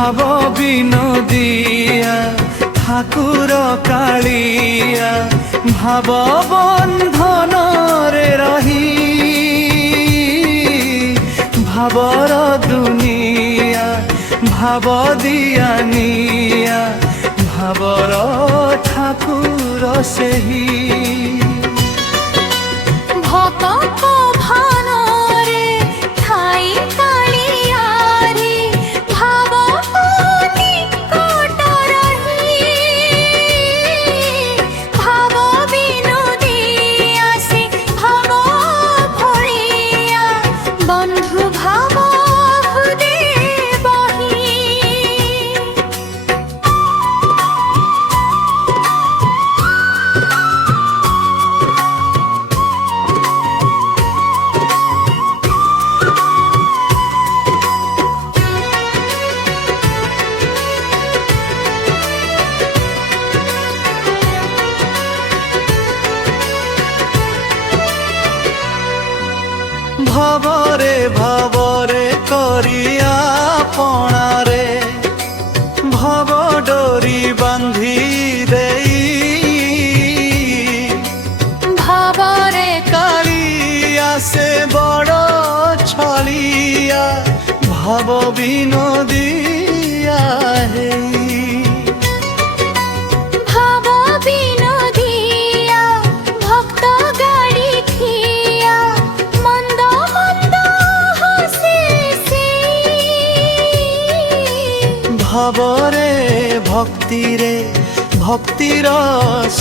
भाव विनोदिया ठाकुर कालिया भाव बंधन रे रही भावर दुनिया भाव दियानिया भावर ठाकुर सेही भक्त भानरे ठाई कालियारी भाव निकट रही भाव विनोदिया से भाव भलिया बंधु भाव हृदय बही भावरे भावरे करिया पणारे भव डोरी बांधी देई भावरे कालिया से बड़ छलिया भाव विनोदिया हेई भाव विनोदिया भक्त गाड़ी खिया मंद मंद हसे से भावरे भक्तिरे भक्तिर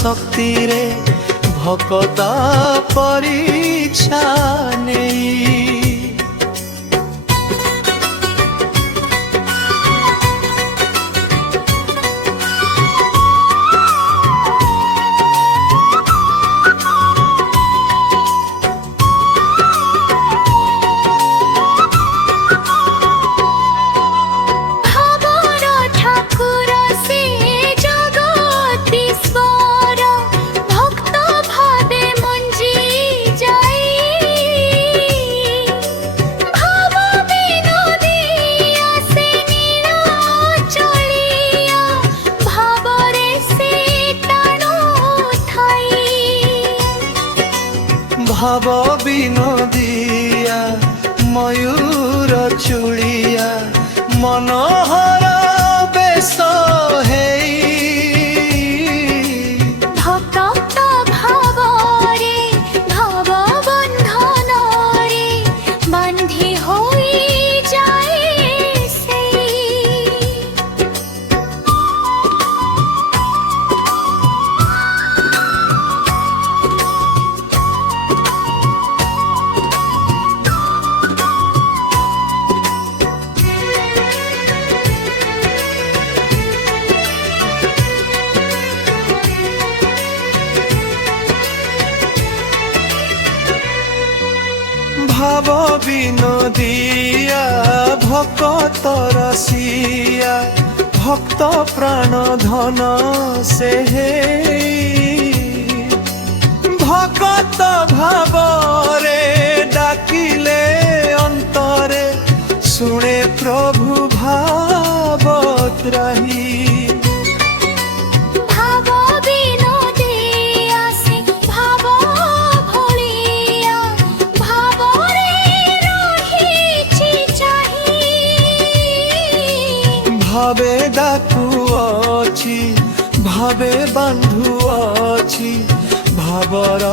शक्तिरे भक्ता परीक्षा नेई भावर ठाकुर से जगदीश्वर भक्त भावे मंजी जाई भाव विनोदिया से निराचलिया भावरे से टाणु थाई भाव विनोदिया मयूर चूड़िया मनोहर बेश हेई भक्त भावरे भाव बंधनरे बंधी होई जाए से भाव विनोदिया भक्त रसिया भक्त प्राण धन से हेई भक्त भावरे डाकिले अंतरे सुने प्रभु भावत्राही भाव विनोदिया से भाव भलिया भावरे रहिछि चाही भावे डाकू अछि भावे बंधु अछि भावर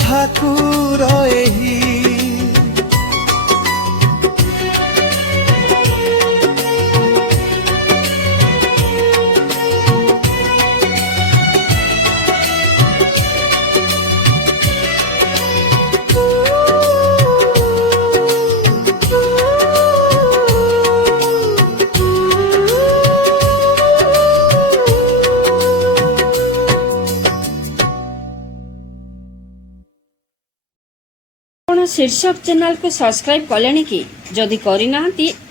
ठाकुर एही शीर्षक चैनल को सब्सक्राइब कले कि जदि करना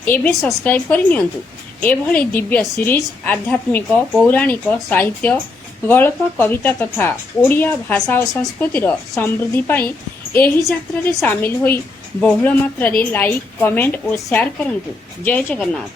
एबे सब्सक्राइब करनियंतु एभली दिव्य सीरीज आध्यात्मिक पौराणिक साहित्य गल्प कविता तथा ओडिया भाषा और संस्कृतिर समृद्धि पाई एही यात्रा रे शामिल होई बहुल मात्रा रे लाइक कमेंट और शेयर करंतु। जय जगन्नाथ।